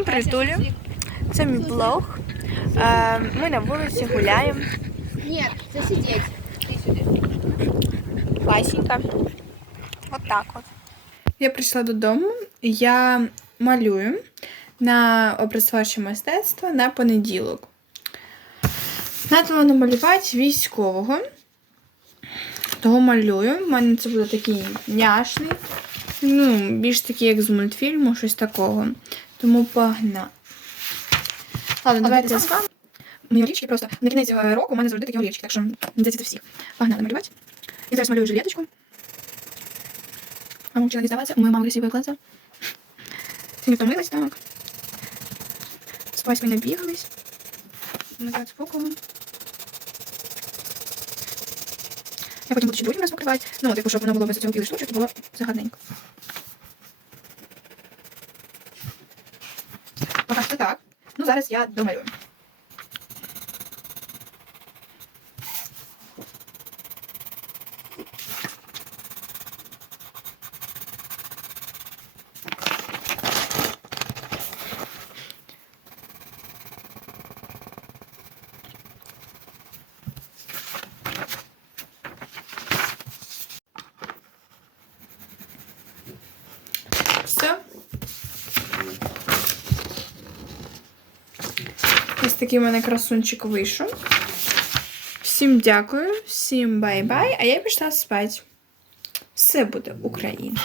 Всім привітулі! Це мій блог. Е, Ми на вулиці гуляємо. Нет, засидеть. Ты сюда. От так от. Я прийшла додому, я малюю на образотворче мистецтво на понеділок. Надо намалювати військового. Того малюю. У мене це буде такий няшний. Ну, більш такий, як з мультфільму, щось такого. Тому погна. Ладно, давайте з вами. Мої олівчики просто на кінець е, року у мене завжди такі олівчики, так що здається це всіх. Погнали малювати. Я зараз малюю жилеточку. Мама вчила дізнаватися. Моя мама красивая глаза. Сьогодні втомилась так. Спать ми набігались. Назад спокою. Я потім буду ще другим раз покривати. Ну, типу, щоб воно було без цього білих штучок, і було загадненько. Поки що так. Ну, зараз я домалюю. Все. Ось такий у мене красунчик вийшов. Всім дякую, всім бай-бай, а я пішла спати. Все буде Україна.